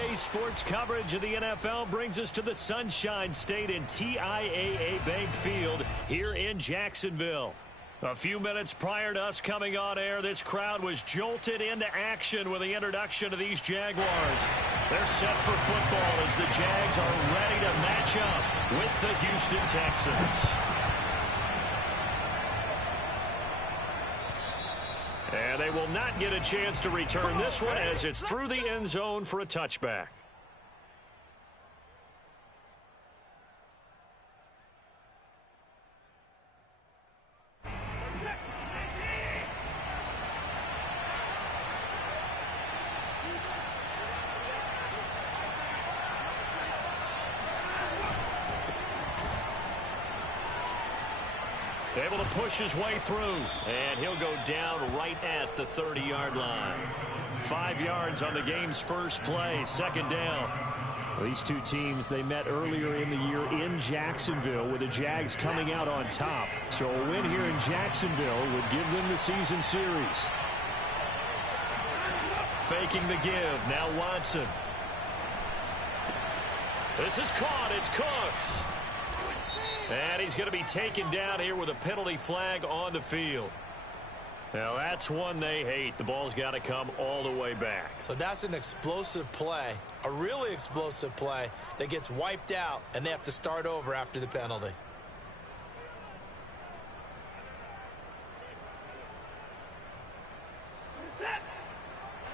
NBA sports coverage of the NFL brings us to the Sunshine State and TIAA Bank Field here in Jacksonville. A few minutes prior to us coming on air, this crowd was jolted into action with the introduction of these Jaguars. They're set for football as the Jags are ready to match up with the Houston Texans. And they will not get a chance to return this one as it's through the end zone for a touchback. Able to push his way through, and he'll go down right at the 30-yard line. 5 yards on the game's first play, second down. These two teams, they met earlier in the year in Jacksonville with the Jags coming out on top. So a win here in Jacksonville would give them the season series. Faking the give, now Watson. This is caught, it's Cooks. And he's going to be taken down here with a penalty flag on the field. Now, that's one they hate. The ball's got to come all the way back. So that's an explosive play, a really explosive play that gets wiped out, and they have to start over after the penalty.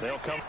They'll come.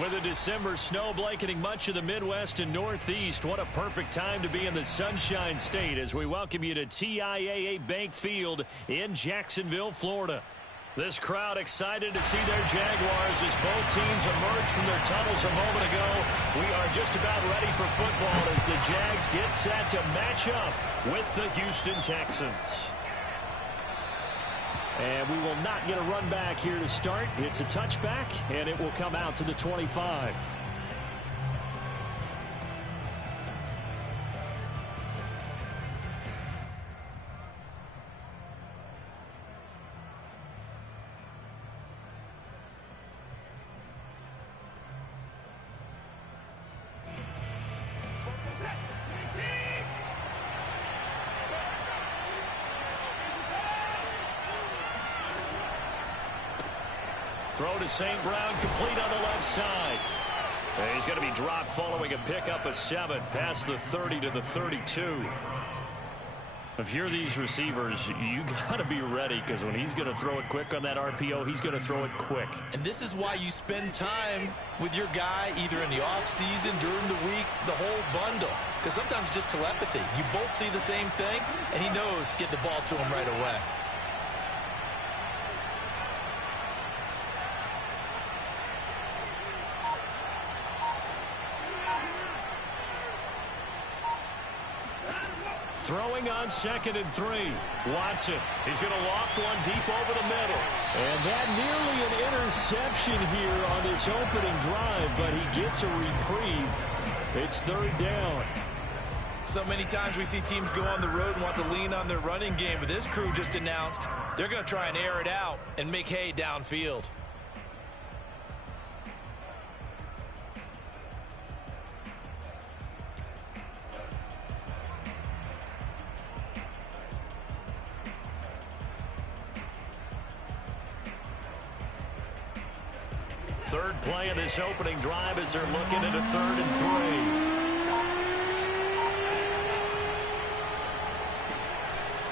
With a December snow blanketing much of the Midwest and Northeast, what a perfect time to be in the Sunshine State as we welcome you to TIAA Bank Field in Jacksonville, Florida. This crowd excited to see their Jaguars as both teams emerge from their tunnels a moment ago. We are just about ready for football as the Jags get set to match up with the Houston Texans. And we will not get a run back here to start. It's a touchback, and it will come out to the 25. Throw to St. Brown, complete on the left side. And he's going to be dropped following a pickup of 7 past the 30 to the 32. If you're these receivers, you got to be ready because when he's going to throw it quick on that RPO, he's going to throw it quick. And this is why you spend time with your guy either in the offseason, during the week, the whole bundle. Because sometimes just telepathy. You both see the same thing, and he knows get the ball to him right away. Throwing on 2nd and 3. Watson. He's going to loft one deep over the middle. And that nearly an interception here on this opening drive, but he gets a reprieve. It's 3rd down. So many times we see teams go on the road and want to lean on their running game, but this crew just announced they're going to try and air it out and make hay downfield. Third play of this opening drive as they're looking at a 3rd and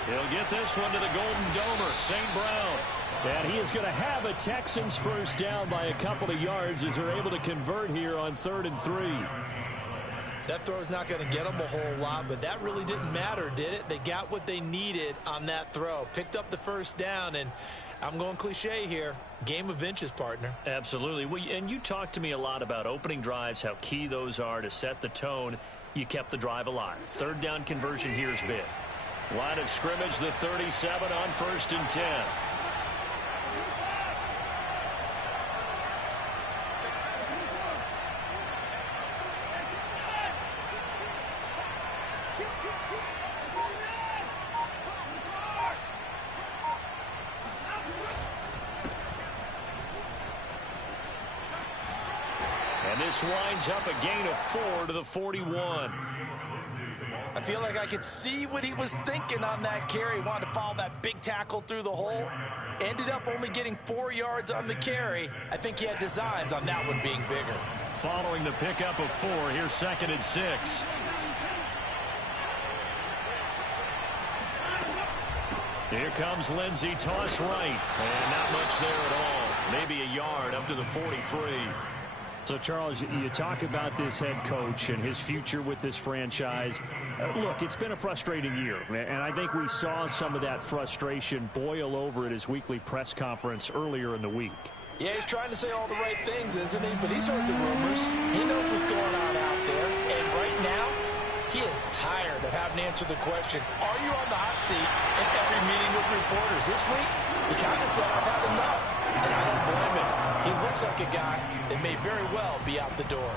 3. He'll get this one to the Golden Domer, St. Brown. And he is going to have a Texans first down by a couple of yards as they're able to convert here on 3rd and 3. That throw is not going to get them a whole lot, but that really didn't matter, did it? They got what they needed on that throw. Picked up the first down, and I'm going cliche here. Game of inches, partner. Absolutely. Well, and you talked to me a lot about opening drives, how key those are to set the tone. You kept the drive alive. 3rd down conversion here is big. Line of scrimmage, the 37 on 1st and 10. And this winds up a gain of 4 to the 41. I feel like I could see what he was thinking on that carry. Wanted to follow that big tackle through the hole. Ended up only getting 4 yards on the carry. I think he had designs on that one being bigger. Following the pickup of 4, here's 2nd and 6. Here comes Lindsey, toss right. And not much there at all. Maybe a yard up to the 43. So, Charles, you talk about this head coach and his future with this franchise. Look, it's been a frustrating year, and I think we saw some of that frustration boil over at his weekly press conference earlier in the week. Yeah, he's trying to say all the right things, isn't he? But he's heard the rumors. He knows what's going on out there. And right now, he is tired of having to answer the question, are you on the hot seat in every meeting with reporters? This week, he kind of said, I've had enough. And I don't blame him. He looks like a guy that may very well be out the door.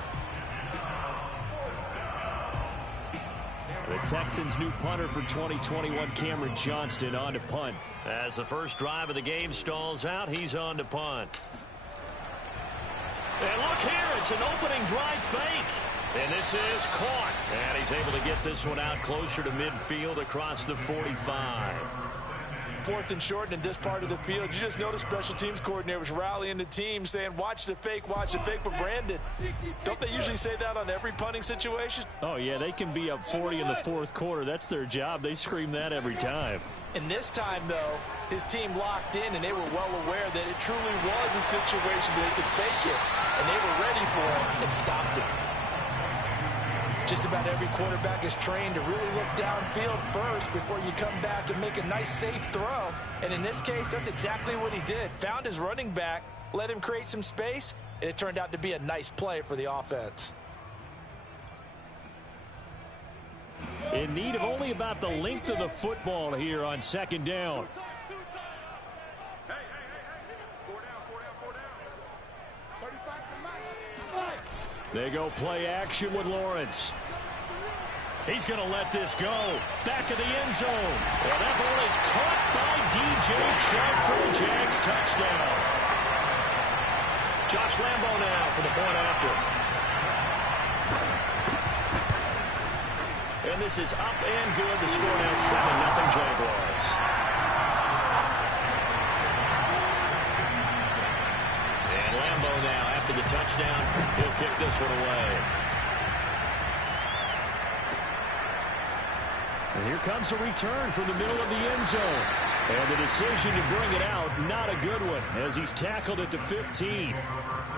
The Texans' new punter for 2021, Cameron Johnston, on to punt. As the first drive of the game stalls out, he's on to punt. And look here, it's an opening drive fake. And this is caught. And he's able to get this one out closer to midfield across the 45. 4th and short in this part of the field. You just notice special teams coordinators rallying the team saying, watch the fake with Brandon. Don't they usually say that on every punting situation? Oh, yeah, they can be up 40 in the 4th quarter. That's their job. They scream that every time. And this time, though, his team locked in, and they were well aware that it truly was a situation that they could fake it. And they were ready for it and stopped it. Just about every quarterback is trained to really look downfield first before you come back and make a nice, safe throw. And in this case, that's exactly what he did. Found his running back, let him create some space, and it turned out to be a nice play for the offense. In need of only about the length of the football here on 2nd down. They go play action with Lawrence. He's going to let this go. Back of the end zone. And that ball is caught by DJ Chark for the Jags touchdown. Josh Lambo now for the point after. And this is up and good. The score now 7-0 Jaguars. And Lambo now after the touchdown. He'll kick this one away. And here comes a return from the middle of the end zone. And the decision to bring it out, not a good one, as he's tackled at the 15.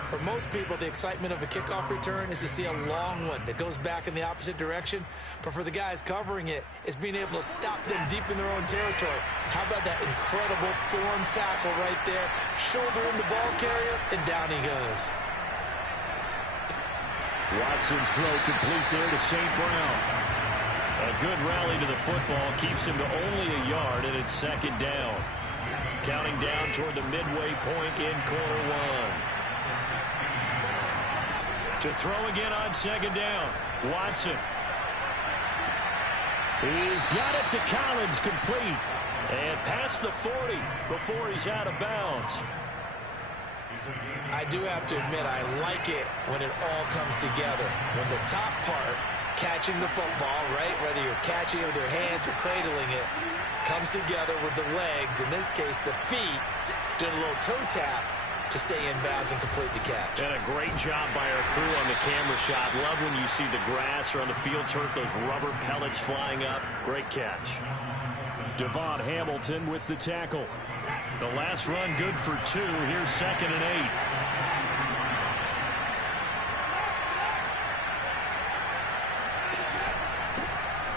For most people, the excitement of a kickoff return is to see a long one that goes back in the opposite direction. But for the guys covering it, it's being able to stop them deep in their own territory. How about that incredible form tackle right there? Shoulder in the ball carrier, and down he goes. Watson's throw complete there to St. Brown. A good rally to the football keeps him to only a yard, and it's second down. Counting down toward the midway point in quarter one. To throw again on second down. Watson. He's got it to Collins, complete. And past the 40 before he's out of bounds. I do have to admit, I like it when it all comes together. When the top part, catching the football, right, whether you're catching it with your hands or cradling it, comes together with the legs, in this case the feet, doing a little toe tap to stay in bounds and complete the catch. And a great job by our crew on the camera shot. Love when you see the grass or on the field turf, those rubber pellets flying up. Great catch. Devon Hamilton with the tackle. The last run good for 2. Here's 2nd and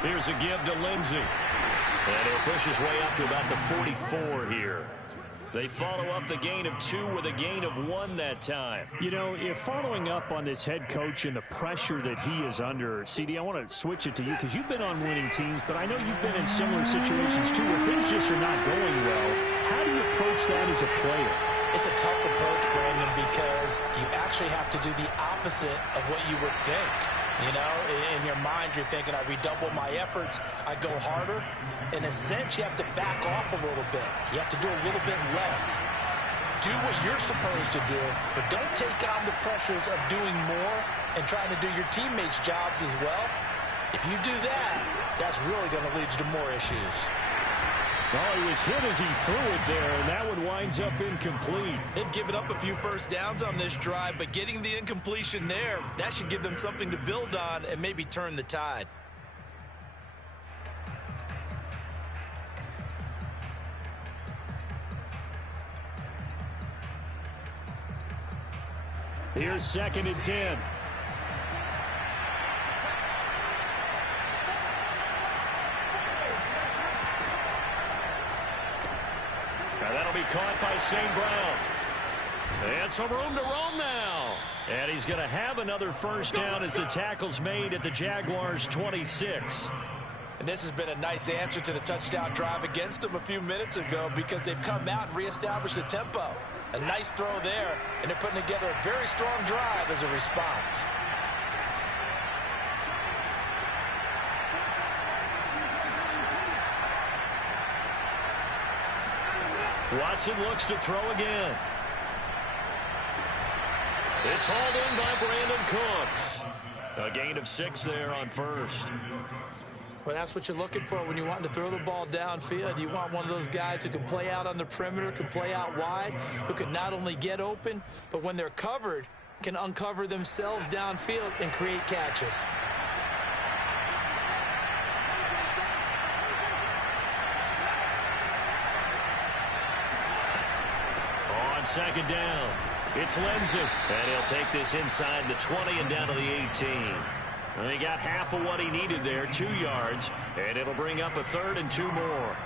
8. Here's a give to Lindsey. And he'll push his way up to about the 44 here. They follow up the gain of 2 with a gain of 1 that time. You know, if following up on this head coach and the pressure that he is under, CD, I want to switch it to you because you've been on winning teams, but I know you've been in similar situations too where things just are not going well. How do you approach that as a player? It's a tough approach, Brandon, because you actually have to do the opposite of what you would think. You know, in your mind, you're thinking, I redouble my efforts, I go harder. In a sense, you have to back off a little bit. You have to do a little bit less. Do what you're supposed to do, but don't take on the pressures of doing more and trying to do your teammates' jobs as well. If you do that, that's really going to lead you to more issues. Oh, he was hit as he threw it there, and that one winds up incomplete. They've given up a few first downs on this drive, but getting the incompletion there, that should give them something to build on and maybe turn the tide. Here's 2nd and 10. And that'll be caught by St. Brown. And some room to roam now. And he's going to have another first down as the tackle's made at the Jaguars' 26. And this has been a nice answer to the touchdown drive against them a few minutes ago because they've come out and reestablished the tempo. A nice throw there, and they're putting together a very strong drive as a response. Watson looks to throw again. It's hauled in by Brandon Cooks. A gain of 6 there on first. Well, that's what you're looking for when you want to throw the ball downfield. You want one of those guys who can play out on the perimeter, can play out wide, who can not only get open, but when they're covered, can uncover themselves downfield and create catches. On second down, it's Lindsey. And he'll take this inside the 20 and down to the 18. And he got half of what he needed there, 2 yards, and it'll bring up a 3rd and 2 more.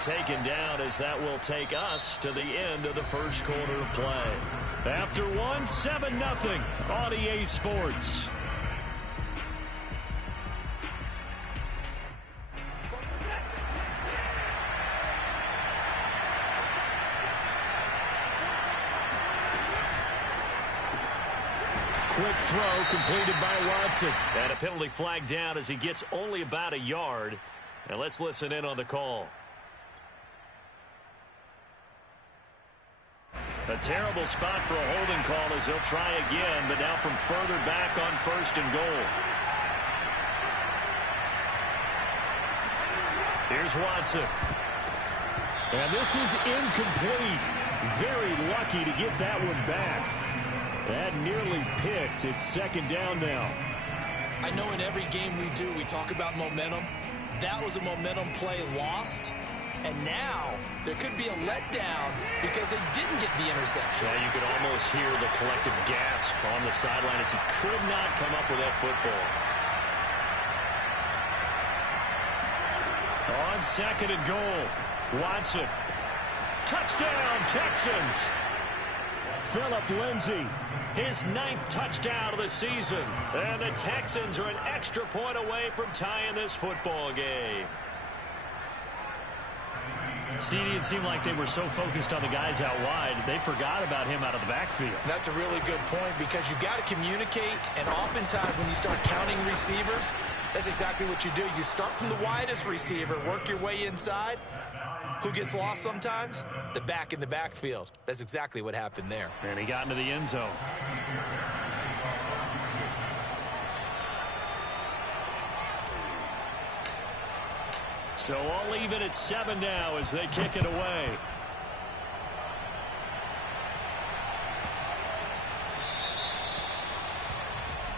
Taken down as that will take us to the end of the first quarter of play. After 1, 7-0 on EA Sports. Quick throw completed by Watson. And a penalty flag down as he gets only about a yard. And let's listen in on the call. A terrible spot for a holding call as they'll try again, but now from further back on 1st and goal. Here's Watson. And this is incomplete. Very lucky to get that one back. That nearly picked. It's 2nd down now. I know in every game we do, we talk about momentum. That was a momentum play lost, And now there could be a letdown because they didn't get the interception. Yeah, you could almost hear the collective gasp on the sideline as he could not come up with that football. On 2nd and goal, Watson. Touchdown, Texans. Phillip Lindsay, his 9th touchdown of the season. And the Texans are an extra point away from tying this football game. CD, it seemed like they were so focused on the guys out wide, they forgot about him out of the backfield. That's a really good point because you've got to communicate, and oftentimes when you start counting receivers, that's exactly what you do. You start from the widest receiver, work your way inside. Who gets lost sometimes? The back in the backfield. That's exactly what happened there. And he got into the end zone. So I'll leave it at 7 now as they kick it away.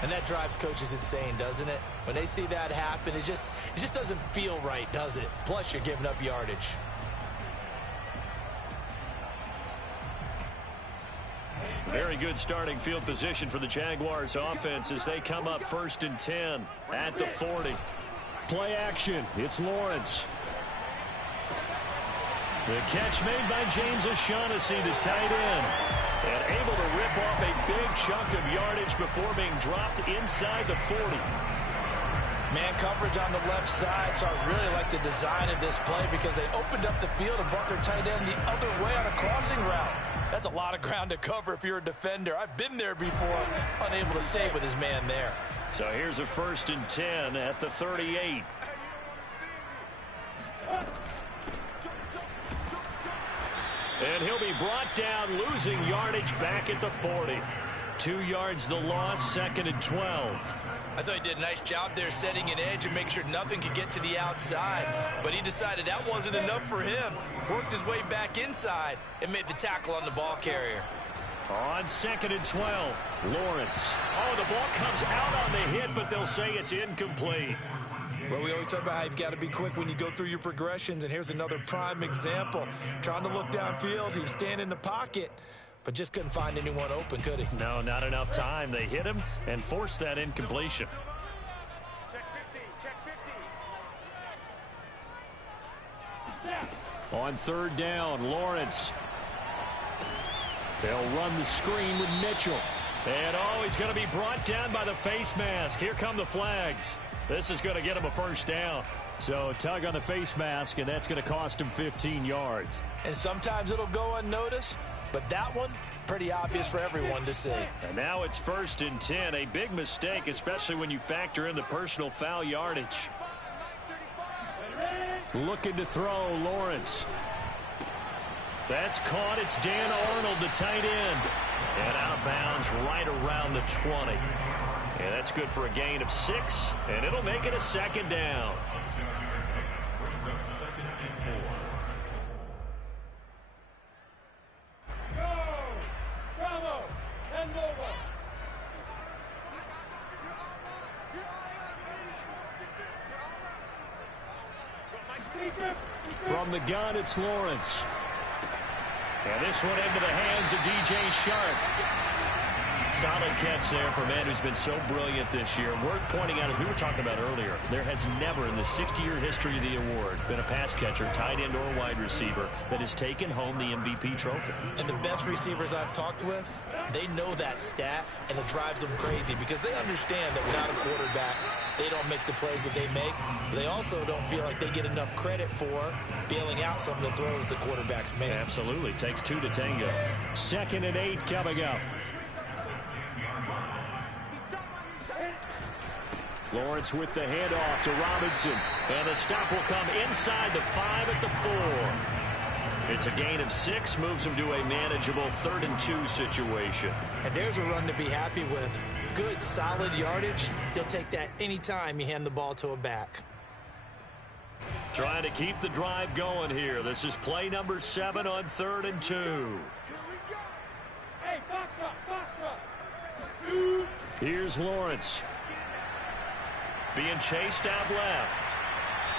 And that drives coaches insane, doesn't it? When they see that happen, it just doesn't feel right, does it? Plus, you're giving up yardage. Very good starting field position for the Jaguars offense as they come up 1st and 10 at the 40. Play action. It's Lawrence. The catch made by James O'Shaughnessy, the tight end. And able to rip off a big chunk of yardage before being dropped inside the 40. Man coverage on the left side, so I really like the design of this play because they opened up the field and brought their tight end the other way on a crossing route. That's a lot of ground to cover if you're a defender. I've been there before, unable to stay with his man there. So here's a 1st and 10 at the 38. And he'll be brought down, losing yardage back at the 40. 2 yards the loss, 2nd and 12. I thought he did a nice job there setting an edge and make sure nothing could get to the outside. But he decided that wasn't enough for him. Worked his way back inside and made the tackle on the ball carrier. On 2nd and 12, Lawrence. Oh, the ball comes out on the hit, but they'll say it's incomplete. Well, we always talk about how you've got to be quick when you go through your progressions, and here's another prime example. Trying to look downfield, he was standing in the pocket, but just couldn't find anyone open, could he? No, not enough time. They hit him and forced that incompletion. Check 50, check 50. On 3rd down, Lawrence. They'll run the screen with Mitchell. And, oh, he's going to be brought down by the face mask. Here come the flags. This is going to get him a 1st down. So tug on the face mask, and that's going to cost him 15 yards. And sometimes it'll go unnoticed, but that one, pretty obvious for everyone to see. And now it's 1st and 10. A big mistake, especially when you factor in the personal foul yardage. Looking to throw, Lawrence. That's caught. It's Dan Arnold, the tight end. And out of bounds right around the 20. And that's good for a gain of 6, and it'll make it a 2nd down. From the gun, it's Lawrence. And this one into the hands of DJ Shark. Solid catch there for a man who's been so brilliant this year. Worth pointing out, as we were talking about earlier, there has never in the 60-year history of the award been a pass catcher, tight end, or wide receiver that has taken home the MVP trophy. And the best receivers I've talked with, they know that stat, and it drives them crazy because they understand that without a quarterback, they don't make the plays that they make. They also don't feel like they get enough credit for bailing out some of the throws the quarterbacks make. Absolutely. Takes 2 to tango. 2nd and 8 coming up. Lawrence with the handoff to Robinson. And the stop will come inside the 5 at the 4. It's a gain of 6, moves him to a manageable 3rd and 2 situation. And there's a run to be happy with. Good, solid yardage. He'll take that anytime you hand the ball to a back. Trying to keep the drive going here. This is play number 7 on 3rd and 2. Hey, box drop. Here's Lawrence. Being chased out left.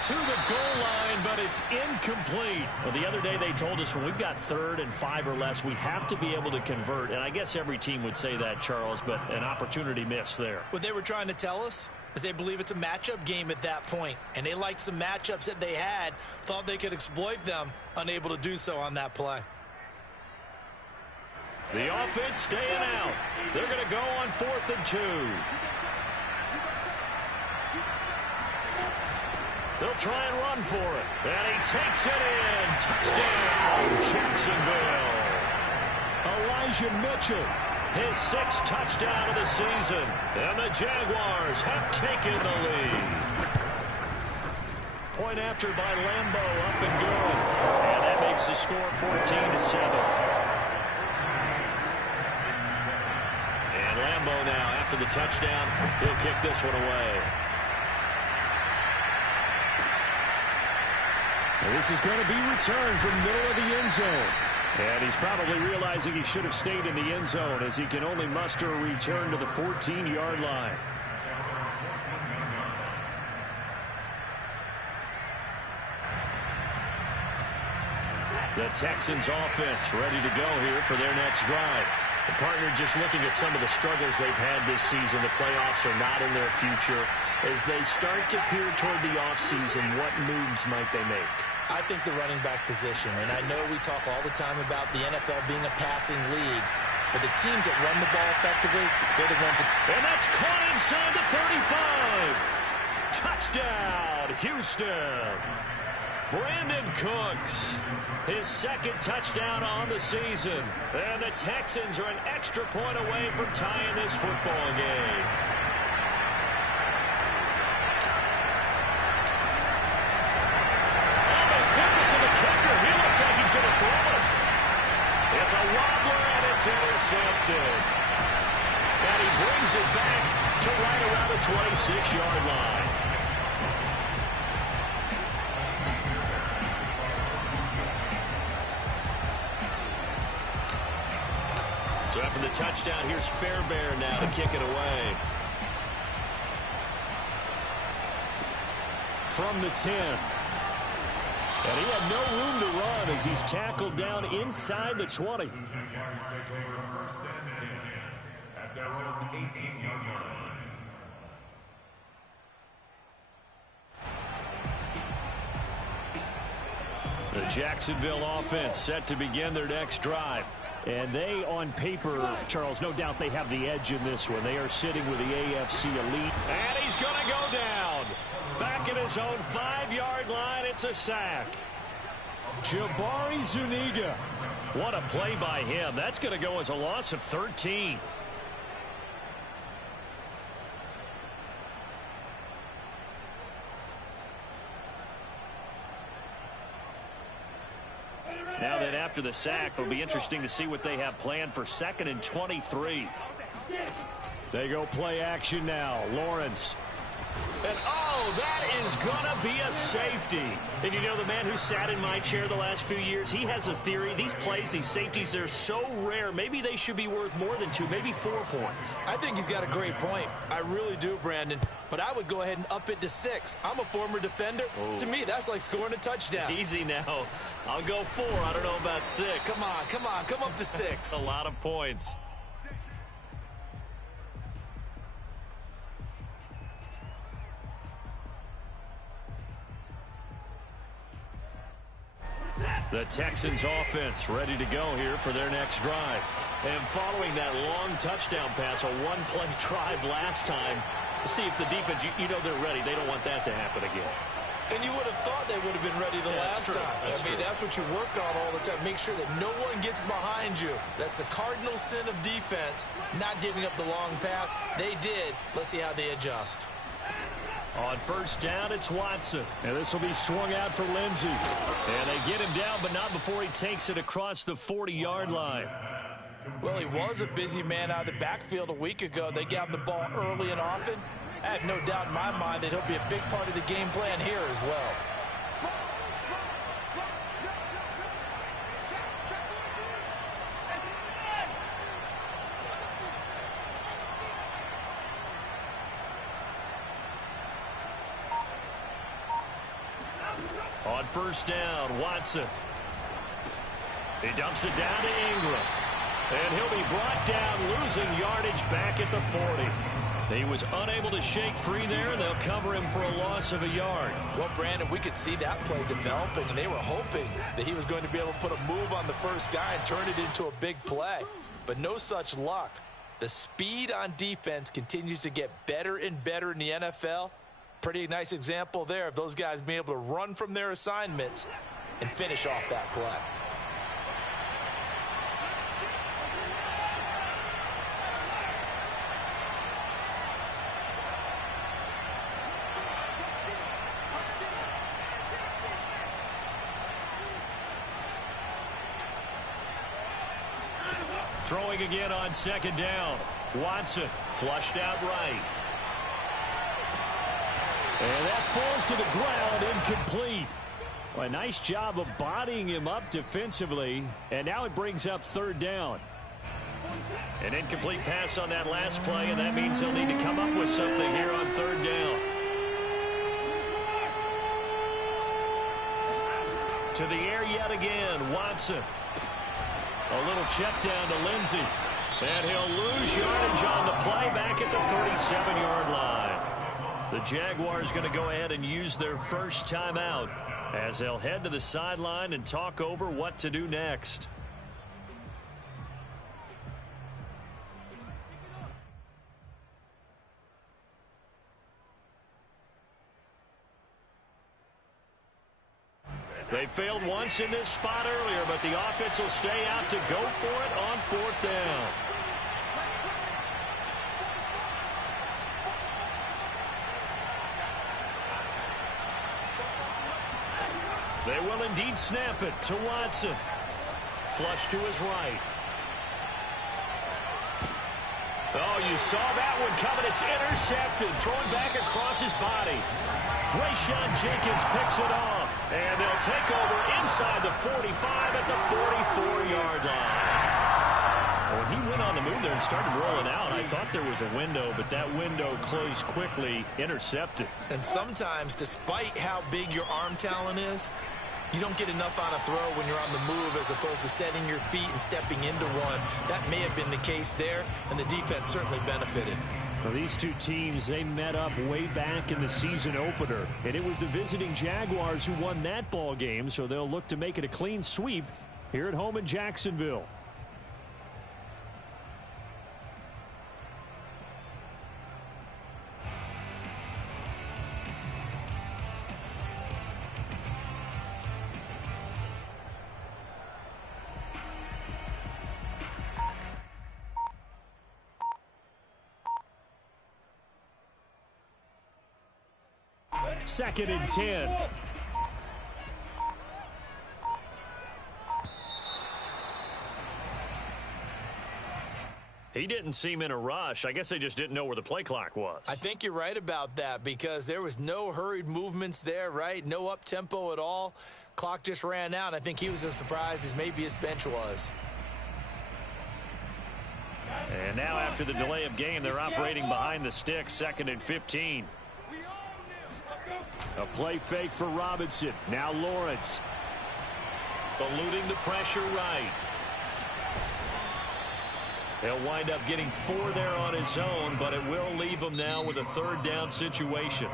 To the goal line, but it's incomplete. Well, the other day they told us when we've got 3rd and 5 or less, we have to be able to convert. And I guess every team would say that, Charles, but an opportunity missed there. What they were trying to tell us is they believe it's a matchup game at that point. And they liked some matchups that they had, thought they could exploit them, unable to do so on that play. The offense staying out. They're going to go on 4th and 2. They'll try and run for it. And he takes it in. Touchdown, Jacksonville. Elijah Mitchell, his 6th touchdown of the season. And the Jaguars have taken the lead. Point after by Lambo, up and good. And that makes the score 14-7. And Lambo now, after the touchdown, he'll kick this one away. And this is going to be returned from the middle of the end zone. And he's probably realizing he should have stayed in the end zone as he can only muster a return to the 14-yard line. The Texans offense ready to go here for their next drive. The partner just looking at some of the struggles they've had this season. The playoffs are not in their future. As they start to peer toward the offseason, what moves might they make? I think the running back position, and I know we talk all the time about the NFL being a passing league, but the teams that run the ball effectively, they're the ones that... And that's caught inside the 35. Touchdown, Houston. Brandon Cooks, his 2nd touchdown on the season. And the Texans are an extra point away from tying this football game. It's a wobbler, and it's intercepted. And he brings it back to right around the 26-yard line. So after the touchdown, here's Fairbairn now to kick it away. From the 10. And he had no room to run as he's tackled down inside the 20. The Jacksonville offense set to begin their next drive. And they, on paper, Charles, no doubt they have the edge in this one. They are sitting with the AFC elite. And he's going to go down. Back at his own 5-yard line, it's a sack. Jabari Zuniga. What a play by him. That's going to go as a loss of 13. Now that after the sack, it'll be interesting to see what they have planned for 2nd and 23. They go play action now. Lawrence. And, oh, that is going to be a safety. And you know, the man who sat in my chair the last few years, he has a theory. These plays, these safeties, they're so rare. Maybe they should be worth more than 2, maybe 4 points. I think he's got a great point. I really do, Brandon. But I would go ahead and up it to 6. I'm a former defender. Oh. To me, that's like scoring a touchdown. Easy now. I'll go 4. I don't know about 6. Come on, come on. Come up to 6. A lot of points. The Texans offense ready to go here for their next drive. And following that long touchdown pass, a one-play drive last time, see if the defense, you know they're ready. They don't want that to happen again. And you would have thought they would have been ready the last time. I mean, that's what you work on all the time. Make sure that no one gets behind you. That's the cardinal sin of defense, not giving up the long pass. They did. Let's see how they adjust. On first down, it's Watson. And this will be swung out for Lindsey. And they get him down, but not before he takes it across the 40-yard line. Well, he was a busy man out of the backfield a week ago. They got him the ball early and often. I have no doubt in my mind that he'll be a big part of the game plan here as well. on first down. Watson. He dumps it down to Ingram. And he'll be brought down, losing yardage back at the 40. He was unable to shake free there, and they'll cover him for a loss of a yard. Well, Brandon, we could see that play developing, and they were hoping that he was going to be able to put a move on the first guy and turn it into a big play. But no such luck. The speed on defense continues to get better and better in the NFL. Pretty nice example there of those guys being able to run from their assignments and finish off that play. Throwing again on second down. Watson flushed out right. And that falls to the ground, incomplete. Well, a nice job of bodying him up defensively. And now it brings up third down. An incomplete pass on that last play, and that means they'll need to come up with something here on third down. To the air yet again, Watson. A little check down to Lindsey. And he'll lose yardage on the play back at the 37-yard line. The Jaguars going to go ahead and use their first timeout as they'll head to the sideline and talk over what to do next. They failed once in this spot earlier, but the offense will stay out to go for it on fourth down. They will indeed snap it to Watson. Flush to his right. Oh, you saw that one coming. It's intercepted. Thrown back across his body. Rayshon Jenkins picks it off. And they'll take over inside the 45 at the 44-yard line. When he went on the move there and started rolling out, I thought there was a window, but that window closed quickly, intercepted. And sometimes, despite how big your arm talent is, you don't get enough on a throw when you're on the move as opposed to setting your feet and stepping into one. That may have been the case there, and the defense certainly benefited. Well, these two teams, they met up way back in the season opener, and it was the visiting Jaguars who won that ball game, so they'll look to make it a clean sweep here at home in Jacksonville. Second and 10. He didn't seem in a rush. I guess they just didn't know where the play clock was. I think you're right about that because there was no hurried movements there, right? No up-tempo at all. Clock just ran out. I think he was as surprised as maybe his bench was. And now after the delay of game, they're operating behind the sticks, second and 15. A play fake for Robinson. Now Lawrence. Eluding the pressure right. He'll wind up getting 4 there on his own, but it will leave him now with a third down situation.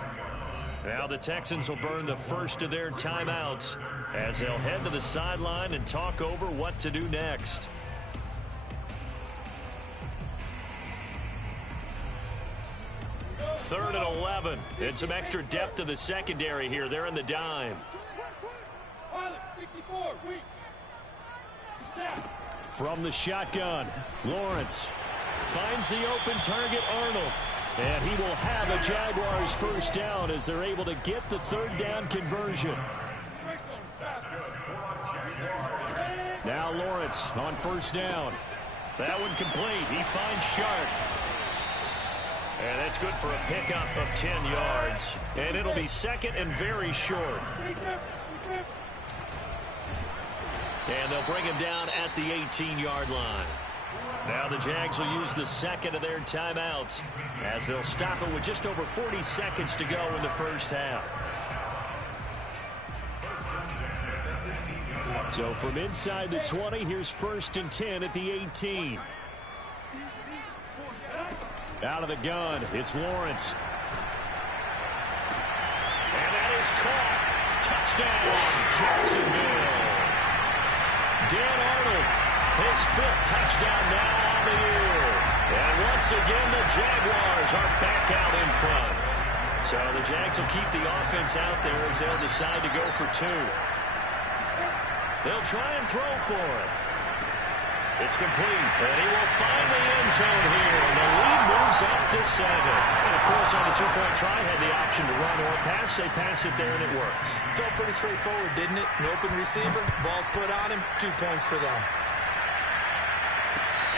Now the Texans will burn the first of their timeouts as they'll head to the sideline and talk over what to do next. Third and 11. And some extra depth to the secondary here. They're in the dime. From the shotgun, Lawrence finds the open target, Arnold. And he will have a Jaguars first down as they're able to get the third down conversion. Now Lawrence on first down. That one complete. He finds Sharp. And that's good for a pickup of 10 yards. And it'll be second and very short. And they'll bring him down at the 18-yard line. Now the Jags will use the second of their timeouts as they'll stop it with just over 40 seconds to go in the first half. So from inside the 20, here's 1st and 10 at the 18. Out of the gun, it's Lawrence. And that is caught. Touchdown, Jacksonville. Dan Arnold, his 5th touchdown now on the year. And once again, the Jaguars are back out in front. So the Jags will keep the offense out there as they'll decide to go for 2. They'll try and throw for it. It's complete, and he will find the end zone here, and the lead moves up to 7. And, of course, on the 2-point try, had the option to run or pass. They pass it there, and it works. Felt pretty straightforward, didn't it? An open receiver, ball's put on him, 2 points for them.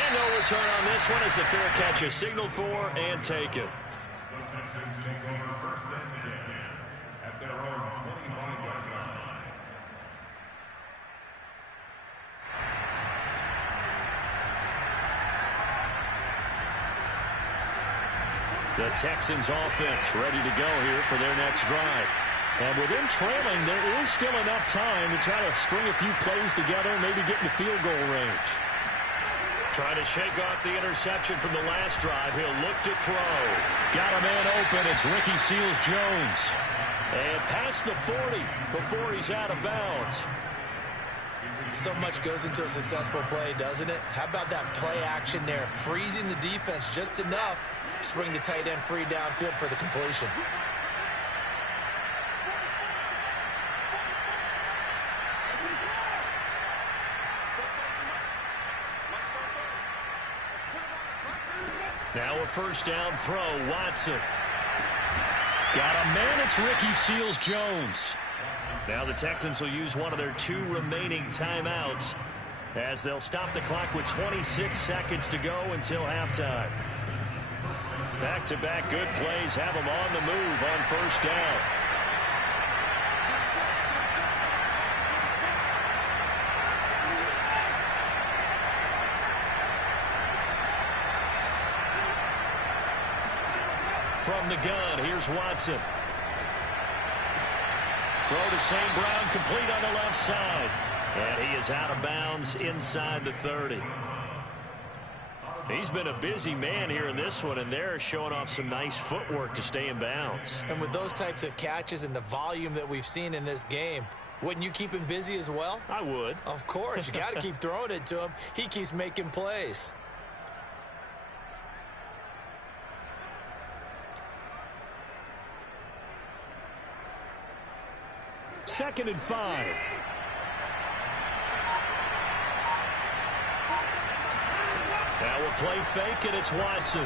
And no return on this one as the fair catch is signaled for and taken. The Texans take over 1st and 10 at their own 25-yard line. The Texans offense ready to go here for their next drive. And with them trailing, there is still enough time to try to string a few plays together and maybe get in the field goal range. Trying to shake off the interception from the last drive. He'll look to throw. Got a man open. It's Ricky Seals-Jones. And past the 40 before he's out of bounds. So much goes into a successful play, doesn't it? How about that play action there? Freezing the defense just enough to bring the tight end free downfield for the completion. Now a 1st down throw, Watson. Got a man, it's Ricky Seals-Jones. Now the Texans will use one of their 2 remaining timeouts as they'll stop the clock with 26 seconds to go until halftime. Back-to-back good plays have them on the move on 1st down. From the gun, here's Watson. Throw to St. Brown, complete on the left side. And he is out of bounds inside the 30. He's been a busy man here in this one, and they're showing off some nice footwork to stay in bounds. And with those types of catches and the volume that we've seen in this game, wouldn't you keep him busy as well? I would. Of course. You got to keep throwing it to him. He keeps making plays. 2nd and 5. Now a play fake, and it's Watson.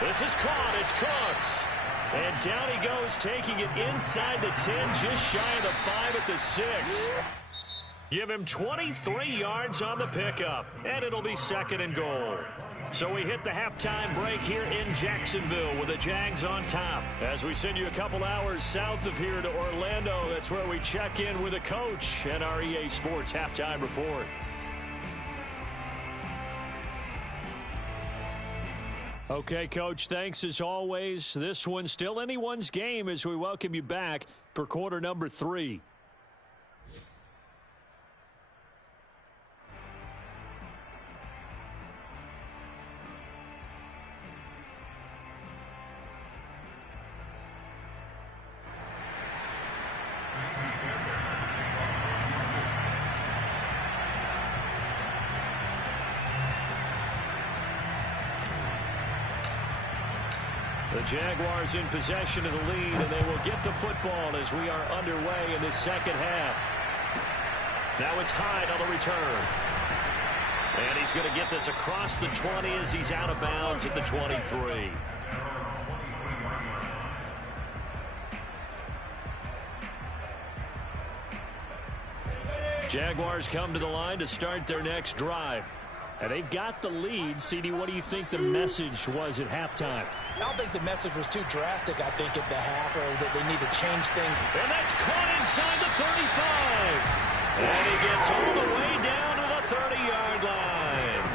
This is caught. It's Cooks. And down he goes, taking it inside the 10, just shy of the 5 at the 6. Give him 23 yards on the pickup, and it'll be 2nd and goal. So we hit the halftime break here in Jacksonville with the Jags on top. As we send you a couple hours south of here to Orlando, that's where we check in with the coach and our EA Sports halftime report. Okay, Coach, thanks as always. This one's still anyone's game as we welcome you back for quarter number 3. The Jaguars in possession of the lead, and they will get the football as we are underway in the second half. Now it's Hyde on the return. And he's going to get this across the 20 as he's out of bounds at the 23. Jaguars come to the line to start their next drive. And they've got the lead. CD, what do you think the message was at halftime? I don't think the message was too drastic, I think, at the half, or that they need to change things. And that's caught inside the 35. And he gets all the way down to the 30-yard line.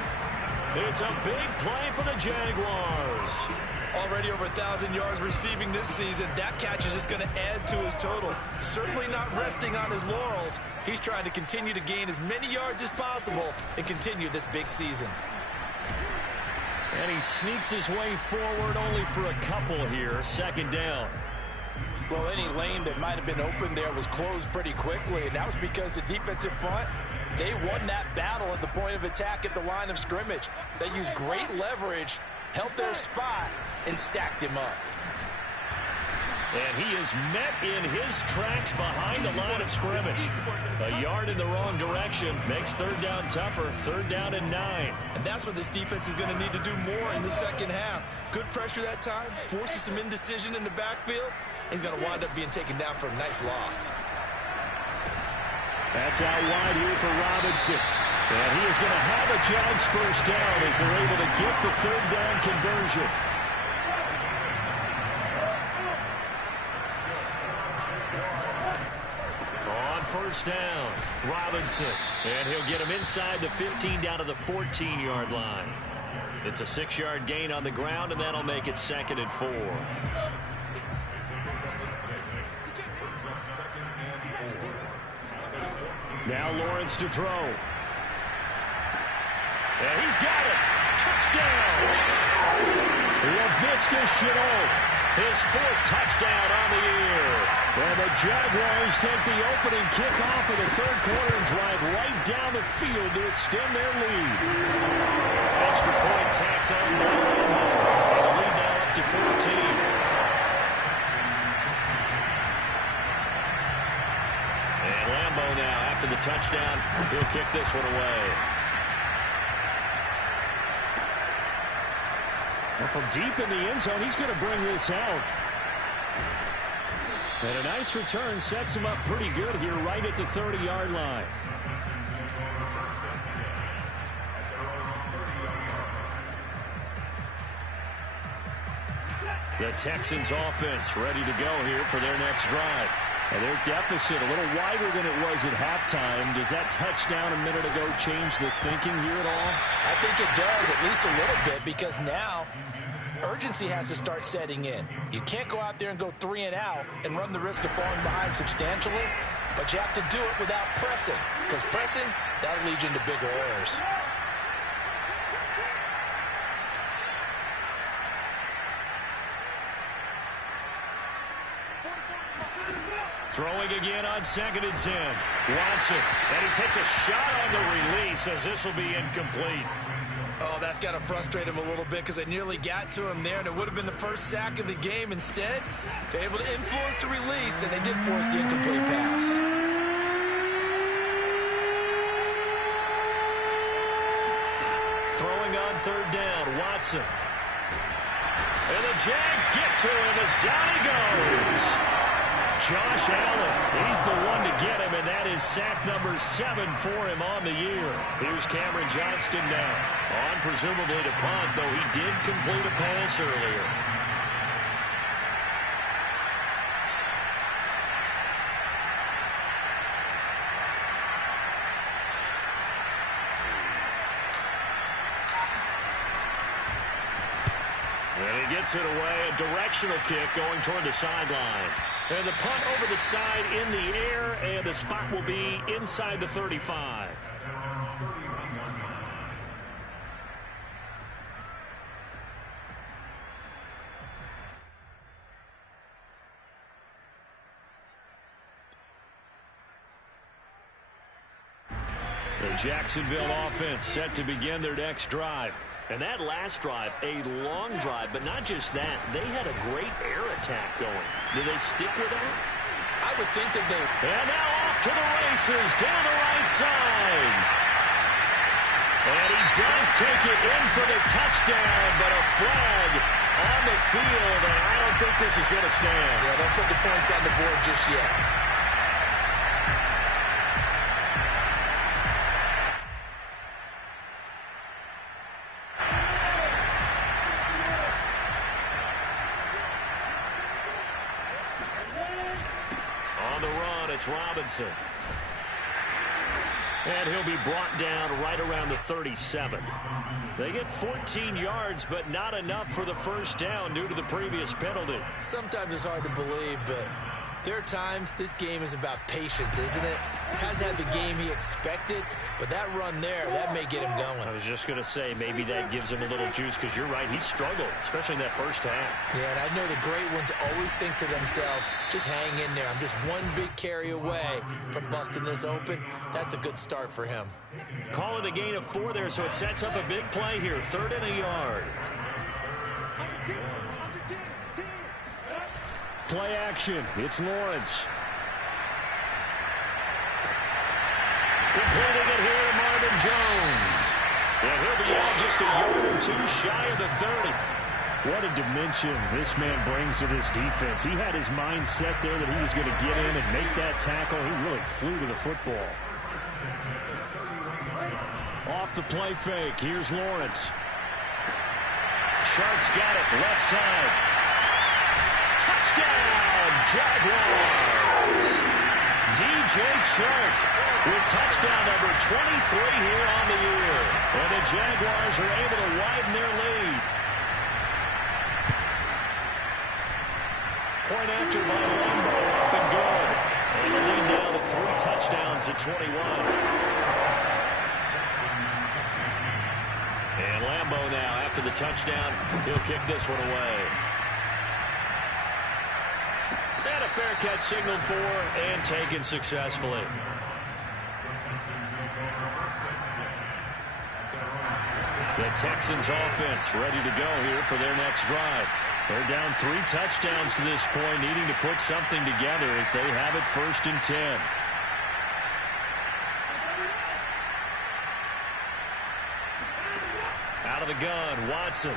It's a big play for the Jaguars. Already over 1,000 yards receiving this season. That catch is just going to add to his total. Certainly not resting on his laurels. He's trying to continue to gain as many yards as possible and continue this big season. And he sneaks his way forward only for a couple here. Second down. Well, any lane that might have been open there was closed pretty quickly, and that was because the defensive front, they won that battle at the point of attack at the line of scrimmage. They used great leverage, held their spot, and stacked him up. And he is met in his tracks behind the line of scrimmage. A yard in the wrong direction makes third down tougher. Third down and 9. And that's what this defense is going to need to do more in the second half. Good pressure that time, forces some indecision in the backfield. He's going to wind up being taken down for a nice loss. That's out wide here for Robinson. And he is going to have a Jags first down as they're able to get the third down conversion. On first down, Robinson. And he'll get him inside the 15 down to the 14-yard line. It's a 6-yard gain on the ground, and that'll make it 2nd and 4. Now Lawrence to throw. And he's got it. Touchdown. LaVisca Chenault, his 4th touchdown on the year. And the Jaguars take the opening kickoff of the third quarter and drive right down the field to extend their lead. Extra point tacked on by Lambo. And the lead now up to 14. And Lambo now, after the touchdown, he'll kick this one away. Well, from deep in the end zone, he's going to bring this out. And a nice return sets him up pretty good here right at the 30-yard line. The Texans offense ready to go here for their next drive. And their deficit a little wider than it was at halftime. Does that touchdown a minute ago change the thinking here at all? I think it does, at least a little bit, because now urgency has to start setting in. You can't go out there and go 3 and out and run the risk of falling behind substantially, but you have to do it without pressing, because pressing, that'll lead you into bigger errors. Throwing again on 2nd and 10. Watson, and he takes a shot on the release as this will be incomplete. Oh, that's got to frustrate him a little bit because they nearly got to him there, and it would have been the first sack of the game. Instead, they're able to influence the release, and they did force the incomplete pass. Throwing on 3rd down, Watson. And the Jags get to him as down he goes. Josh Allen, he's the one to get him, and that is sack number 7 for him on the year. Here's Cameron Johnston now. On presumably to punt, though he did complete a pass earlier. And he gets it away, a directional kick going toward the sideline. And the punt over the side in the air, and the spot will be inside the 35. The Jacksonville offense set to begin their next drive. And that last drive, a long drive, but not just that. They had a great air attack going. Do they stick with that? I would think that they... And now off to the races down the right side. And he does take it in for the touchdown, but a flag on the field, and I don't think this is going to stand. Yeah, don't put the points on the board just yet. Robinson. And he'll be brought down right around the 37. They get 14 yards, but not enough for the first down due to the previous penalty. Sometimes it's hard to believe, but there are times this game is about patience, isn't it? Hasn't had the game he expected, but that run there, that may get him going. I was just going to say, maybe that gives him a little juice, because you're right, he struggled, especially in that first half. Yeah, and I know the great ones always think to themselves, just hang in there. I'm just one big carry away from busting this open. That's a good start for him. Call it a gain of 4 there, so it sets up a big play here. 3rd and a yard. Play action. It's Lawrence. Completing it here to Marvin Jones. And he'll be out just a yard or 2 shy of the 30. What a dimension this man brings to this defense. He had his mind set there that he was going to get in and make that tackle. He really flew to the football. Off the play fake. Here's Lawrence. Shark's got it. Left side. Touchdown, Jaguars! DJ Chark with touchdown number 23 here on the year. And the Jaguars are able to widen their lead. Point after by Lambo, up and good. And the lead now to 3 touchdowns at 21. And Lambo now, after the touchdown, he'll kick this one away. And a fair catch signaled for and taken successfully. The Texans offense ready to go here for their next drive. They're down 3 touchdowns to this point, needing to put something together as they have it 1st and 10. Out of the gun, Watson.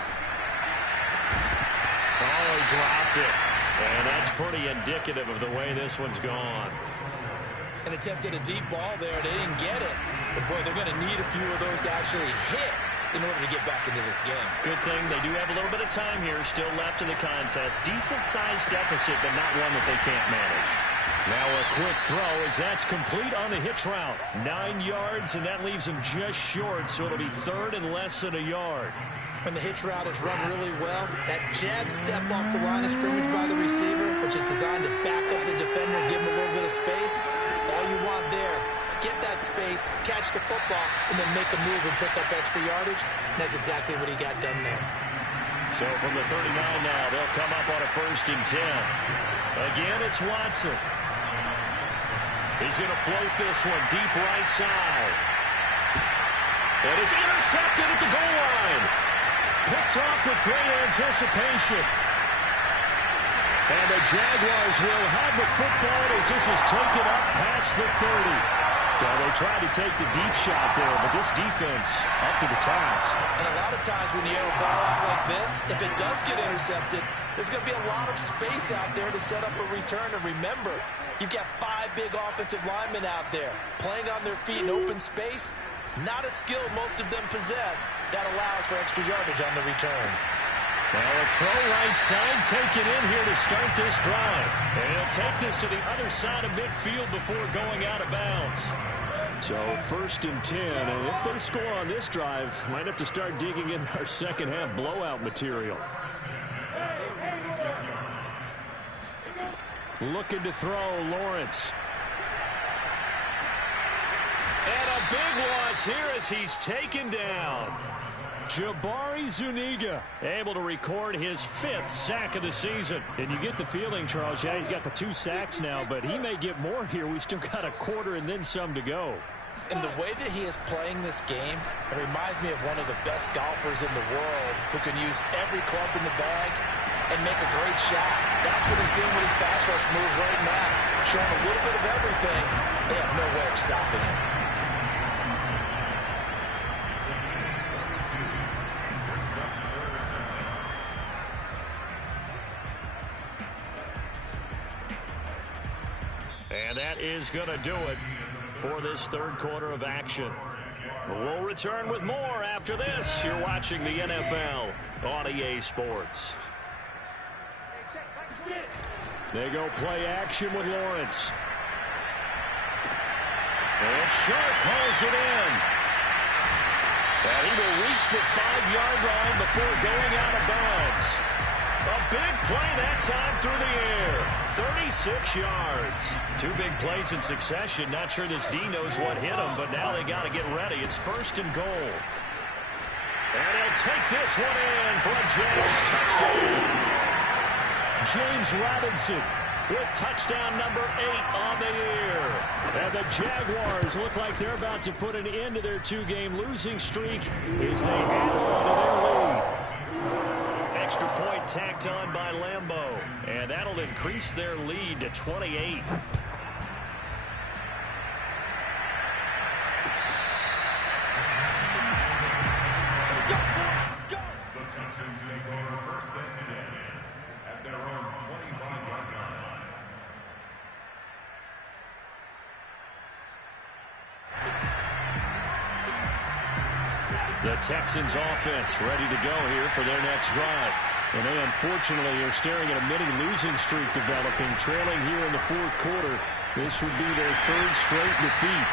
Oh, he dropped it. And that's pretty indicative of the way this one's gone. An attempt at a deep ball there. They didn't get it. But, boy, they're going to need a few of those to actually hit in order to get back into this game. Good thing they do have a little bit of time here still left in the contest. Decent-sized deficit, but not one that they can't manage. Now a quick throw as that's complete on the hitch route. 9 yards, and that leaves him just short, so it'll be 3rd and less than a yard. When the hitch route is run really well, that jab step off the line of scrimmage by the receiver, which is designed to back up the defender and give him a little bit of space, all you want there, get that space, catch the football, and then make a move and pick up extra yardage. And that's exactly what he got done there. So from the 39 now, they'll come up on a 1st and 10. Again, it's Watson. He's going to float this one deep right side. And it's intercepted at the goal line. Picked off with great anticipation. And the Jaguars will have the football as this is taken up past the 30. So they tried to take the deep shot there, but this defense up to the task. And a lot of times when you air a ball out like this, if it does get intercepted, there's going to be a lot of space out there to set up a return. And remember, you've got 5 big offensive linemen out there playing on their feet in open space. Not a skill most of them possess that allows for extra yardage on the return. Now a throw right side taken in here to start this drive. And he'll take this to the other side of midfield before going out of bounds. So 1st and 10, and if they score on this drive, might have to start digging in our second half blowout material. Looking to throw, Lawrence. And a big loss here as he's taken down. Jabari Zuniga able to record his 5th sack of the season. And you get the feeling, Charles, yeah, he's got the 2 sacks now, but he may get more here. We still got a quarter and then some to go. And the way that he is playing this game, it reminds me of one of the best golfers in the world who can use every club in the bag and make a great shot. That's what he's doing with his pass rush moves right now. Showing a little bit of everything. They have no way of stopping him. And that is going to do it for this 3rd quarter of action. We'll return with more after this. You're watching the NFL on EA Sports. They go play action with Lawrence. And Sharp hauls it in. And he will reach the 5-yard line before going out of bounds. A big play that time through the air. 36 yards. 2 big plays in succession. Not sure this D knows what hit him, but now they got to get ready. It's 1st and goal. And he'll take this one in for a Jags touchdown. James Robinson with touchdown number 8 on the year. And the Jaguars look like they're about to put an end to their 2-game losing streak as they add on to their lead. Extra point tacked on by Lambeau. And that'll increase their lead to 28. The Texans take over 1st and 10 at their own 25-yard line. The Texans offense ready to go here for their next drive. And they unfortunately are staring at a mini-losing streak developing, trailing here in the 4th quarter. This would be their 3rd straight defeat.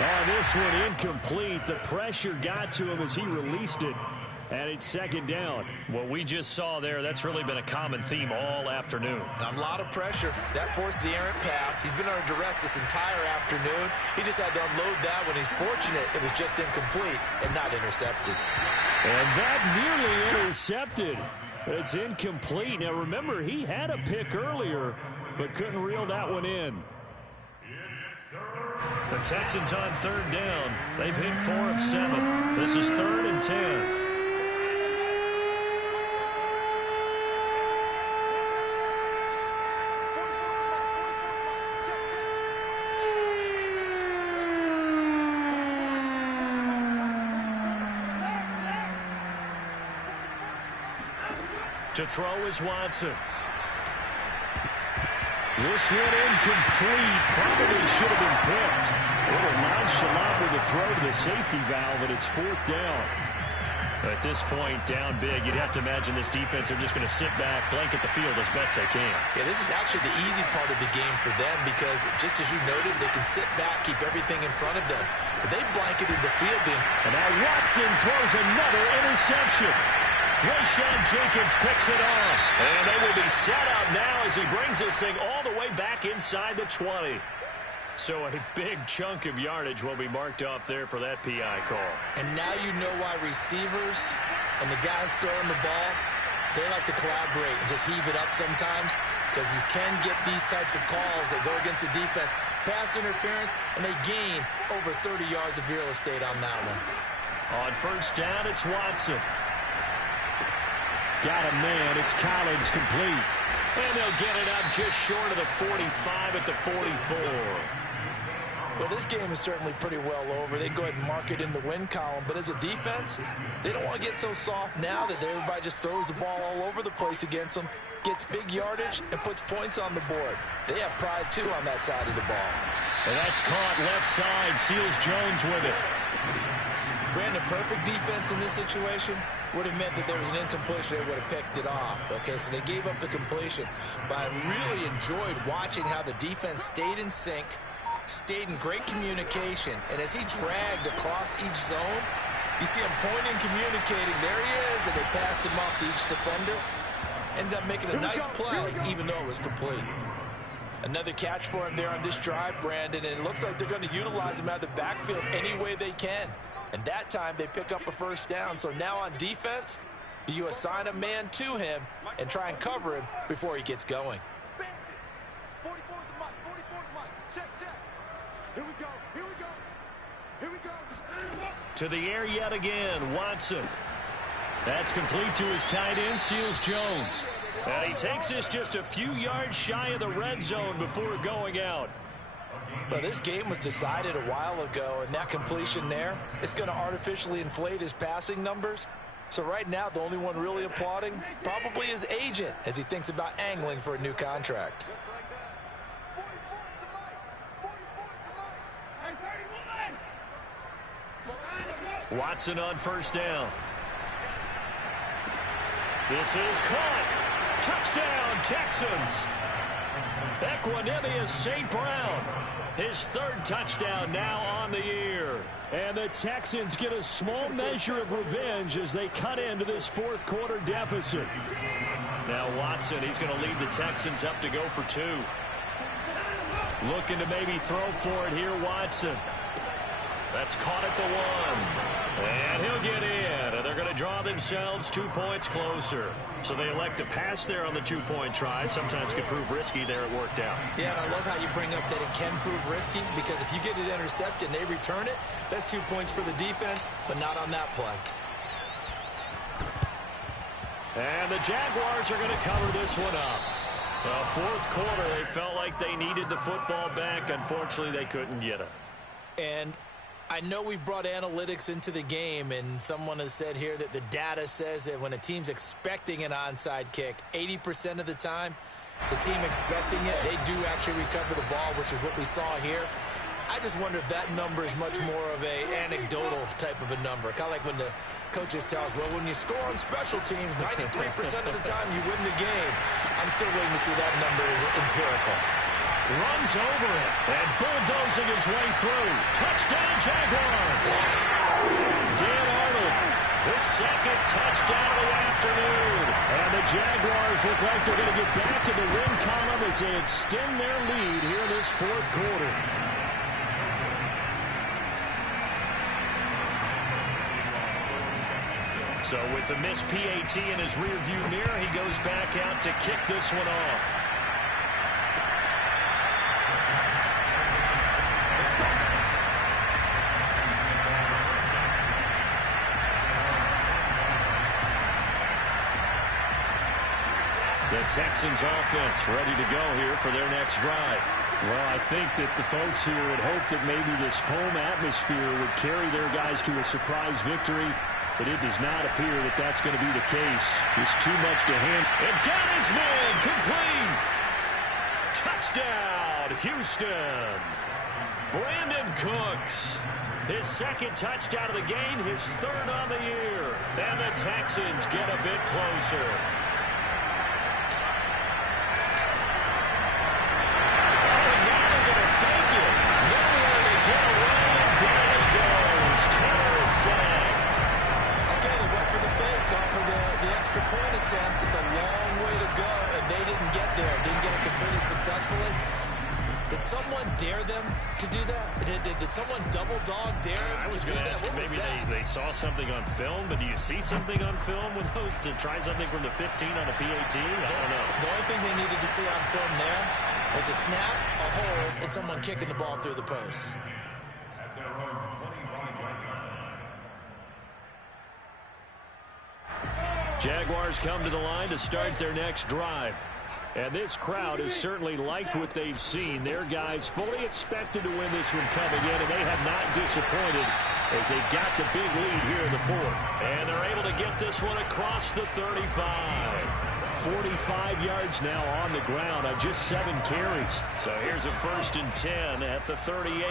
Oh, this one incomplete. The pressure got to him as he released it. And it's 2nd down. What we just saw there, that's really been a common theme all afternoon. A lot of pressure. That forced the errant pass. He's been under duress this entire afternoon. He just had to unload that when he's fortunate it was just incomplete and not intercepted. And that nearly intercepted. It's incomplete. Now, remember, he had a pick earlier, but couldn't reel that one in. The Texans on 3rd down. They've hit 4 of 7. This is 3rd and 10. To throw is Watson. This one incomplete. Probably should have been picked. A little nonchalant with the throw to the safety valve, and it's 4th down. At this point, down big, you'd have to imagine this defense are just going to sit back, blanket the field as best they can. Yeah, this is actually the easy part of the game for them because, just as you noted, they can sit back, keep everything in front of them. But they blanketed the field in. And now Watson throws another interception. Rayshon Jenkins picks it off. And they will be set up now as he brings this thing all the way back inside the 20. So a big chunk of yardage will be marked off there for that PI call. And now you know why receivers and the guys throwing the ball, they like to collaborate and just heave it up sometimes because you can get these types of calls that go against the defense. Pass interference, and they gain over 30 yards of real estate on that one. On 1st down, it's Watson. Got a man. It's Collins complete. And they'll get it up just short of the 45 at the 44. Well, this game is certainly pretty well over. They go ahead and mark it in the win column. But as a defense, they don't want to get so soft now that everybody just throws the ball all over the place against them, gets big yardage, and puts points on the board. They have pride, too, on that side of the ball. And that's caught left side. Seals Jones with it. Brandon, perfect defense in this situation would have meant that there was an incompletion. They would have picked it off. Okay, so they gave up the completion. But I really enjoyed watching how the defense stayed in sync, stayed in great communication. And as he dragged across each zone, you see him pointing, communicating. There he is, and they passed him off to each defender. Ended up making a nice play, even though it was complete. Another catch for him there on this drive, Brandon, and it looks like they're going to utilize him out of the backfield any way they can. And that time they pick up a 1st down. So now on defense, do you assign a man to him and try and cover him before he gets going? 44 is the mic. 44 is the mic. Check, check. Here we go. Here we go. Here we go. To the air yet again, Watson. That's complete to his tight end, Seals Jones. And he takes this just a few yards shy of the red zone before going out. Well, this game was decided a while ago, and that completion there is going to artificially inflate his passing numbers. So right now, the only one really applauding probably his agent as he thinks about angling for a new contract. Just like that. 44 is the mic. 44 is the mic. Hey, 31. Watson on 1st down. This is caught. Touchdown, Texans. Equanimous St. Brown, his third touchdown now on the year. And the Texans get a small measure of revenge as they cut into this fourth quarter deficit. Now Watson, he's going to lead the Texans up to go for 2. Looking to maybe throw for it here, Watson. That's caught at the 1. And he'll get in. And they're going to draw themselves 2 points closer. So they elect to pass there on the 2-point try. Sometimes could prove risky. There it worked out. Yeah, and I love how you bring up that it can prove risky, because if you get it intercepted and they return it, that's 2 points for the defense, but not on that play. And the Jaguars are going to cover this one up. Fourth quarter, they felt like they needed the football back. Unfortunately, they couldn't get it. And I know we've brought analytics into the game, and someone has said here that the data says that when a team's expecting an onside kick, 80% of the time, the team expecting it, they do actually recover the ball, which is what we saw here. I just wonder if that number is much more of a anecdotal type of a number. Kind of like when the coaches tell us, well, when you score on special teams, 93% of the time you win the game. I'm still waiting to see that number is empirical. Runs over it and bulldozing his way through. Touchdown, Jaguars. Dan Arnold, his second touchdown of the afternoon. And the Jaguars look like they're going to get back in the win column as they extend their lead here in this fourth quarter. So with the missed PAT in his rearview mirror, he goes back out to kick this one off. The Texans offense ready to go here for their next drive. Well, I think that the folks here had hoped that maybe this home atmosphere would carry their guys to a surprise victory, but it does not appear that that's going to be the case. Just too much to hand. And got his man complete. Touchdown, Houston. Brandon Cooks. His second touchdown of the game, his third on the year. And the Texans get a bit closer. It's a long way to go, and they didn't get there. Didn't get it completed successfully. Did someone dare them to do that? Did someone double dog dare them to do that? What was maybe that? they saw something on film, but do you see something on film with those to try something from the 15 on a PAT? I don't know. The only thing they needed to see on film there was a snap, a hold, and someone kicking the ball through the post. Jaguars come to the line to start their next drive. And this crowd has certainly liked what they've seen. Their guys fully expected to win this one coming in, and they have not disappointed as they got the big lead here in the fourth. And they're able to get this one across the 35. 45 yards now on the ground on just 7 carries. So here's a 1st and 10 at the 38.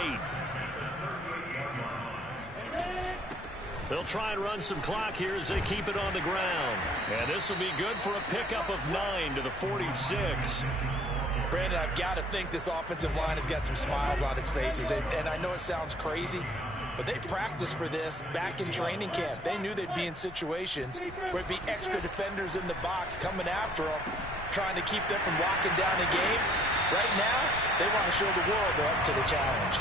They'll try and run some clock here as they keep it on the ground. And this will be good for a pickup of 9 to the 46. Brandon, I've got to think this offensive line has got some smiles on its faces. And I know it sounds crazy, but they practiced for this back in training camp. They knew they'd be in situations where it'd be extra defenders in the box coming after them, trying to keep them from locking down the game. Right now, they want to show the world they're up to the challenge.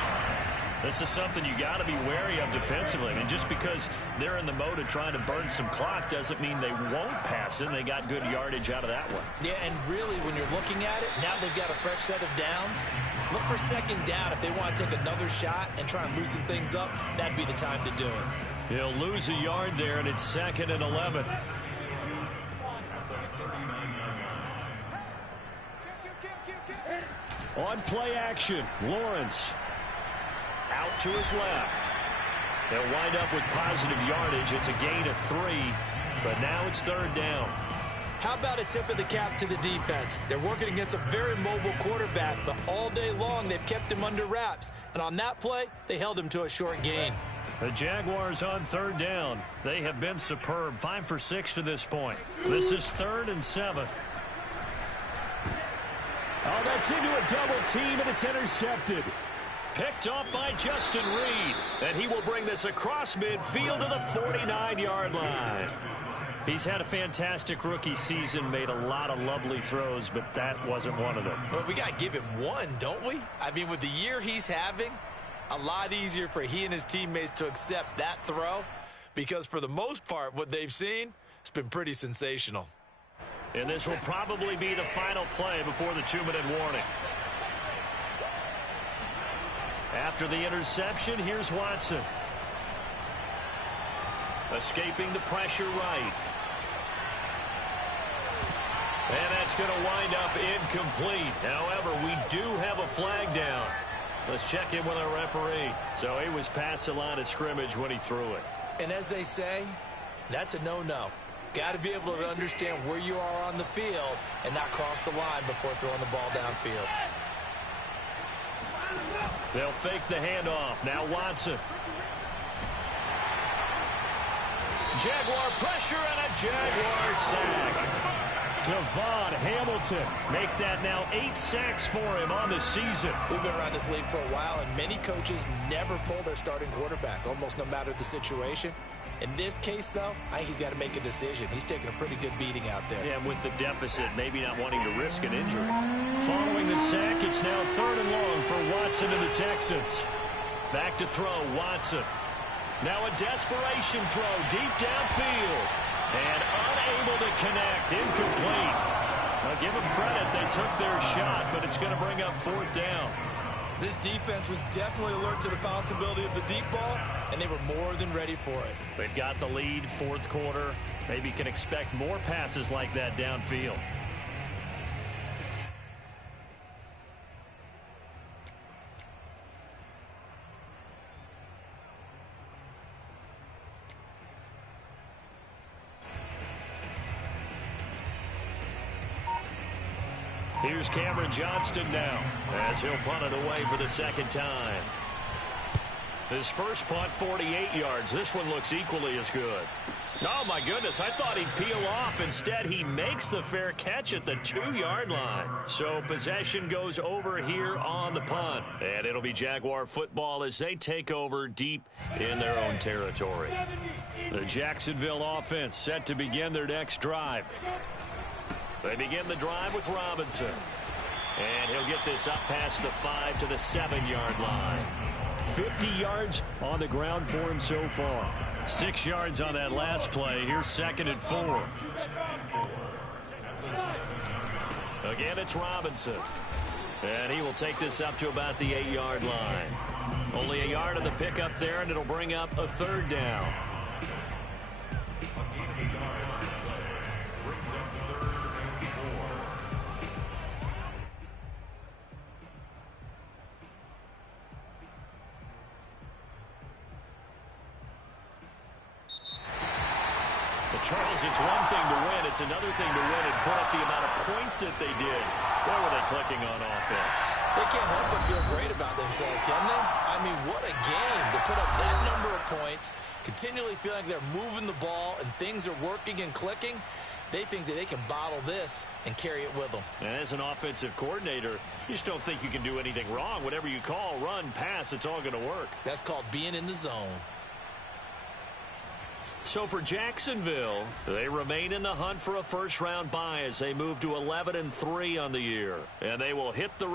This is something you got to be wary of defensively. I mean, just because they're in the mode of trying to burn some clock doesn't mean they won't pass it. They got good yardage out of that one. Yeah, and really, when you're looking at it, now they've got a fresh set of downs. Look for second down. If they want to take another shot and try and loosen things up, that'd be the time to do it. He'll lose a yard there, and it's 2nd and 11. On play action, Lawrence. Out to his left. They'll wind up with positive yardage. It's a gain of 3, but now it's 3rd down. How about a tip of the cap to the defense? They're working against a very mobile quarterback, but all day long they've kept him under wraps. And on that play, they held him to a short gain. The Jaguars on 3rd down. They have been superb. 5 for 6 to this point. This is 3rd and 7. Oh, that's into a double team, and it's intercepted. Picked off by Justin Reed, and he will bring this across midfield to the 49-yard line. He's had a fantastic rookie season, made a lot of lovely throws, but that wasn't one of them. Well, we got to give him one, don't we? I mean, with the year he's having, a lot easier for he and his teammates to accept that throw because for the most part, what they've seen, it's been pretty sensational. And this will probably be the final play before the 2-minute warning. After the interception, here's Watson. Escaping the pressure right. And that's going to wind up incomplete. However, we do have a flag down. Let's check in with our referee. So he was past the line of scrimmage when he threw it. And as they say, that's a no-no. Got to be able to understand where you are on the field and not cross the line before throwing the ball downfield. They'll fake the handoff. Now Watson. Jaguar pressure and a Jaguar sack. Devon Hamilton make that now 8 sacks for him on the season. We've been around this league for a while, and many coaches never pull their starting quarterback, almost no matter the situation. In this case, though, I think he's got to make a decision. He's taking a pretty good beating out there. Yeah, and with the deficit, maybe not wanting to risk an injury. Following the sack, it's now 3rd and long for Watson and the Texans. Back to throw, Watson. Now a desperation throw deep downfield. And unable to connect, incomplete. I'll give them credit, they took their shot, but it's going to bring up 4th down. This defense was definitely alert to the possibility of the deep ball, and they were more than ready for it. They've got the lead, 4th quarter. Maybe can expect more passes like that downfield. Here's Cameron Johnston now as he'll punt it away for the 2nd time. His first punt, 48 yards. This one looks equally as good. Oh, my goodness. I thought he'd peel off. Instead, he makes the fair catch at the 2-yard line. So possession goes over here on the punt. And it'll be Jaguar football as they take over deep in their own territory. The Jacksonville offense set to begin their next drive. They begin the drive with Robinson. And he'll get this up past the 5 to the 7-yard line. 50 yards on the ground for him so far. 6 yards on that last play. Here's 2nd and 4. Again, it's Robinson. And he will take this up to about the 8-yard line. Only a yard of the pickup there, and it'll bring up a 3rd down. Charles, it's one thing to win. It's another thing to win and put up the amount of points that they did. Where were they clicking on offense? They can't help but feel great about themselves, can they? I mean, what a game to put up that number of points, continually feeling like they're moving the ball and things are working and clicking. They think that they can bottle this and carry it with them. And as an offensive coordinator, you just don't think you can do anything wrong. Whatever you call, run, pass, it's all going to work. That's called being in the zone. So for Jacksonville, they remain in the hunt for a first-round bye as they move to 11-3 on the year. And they will hit the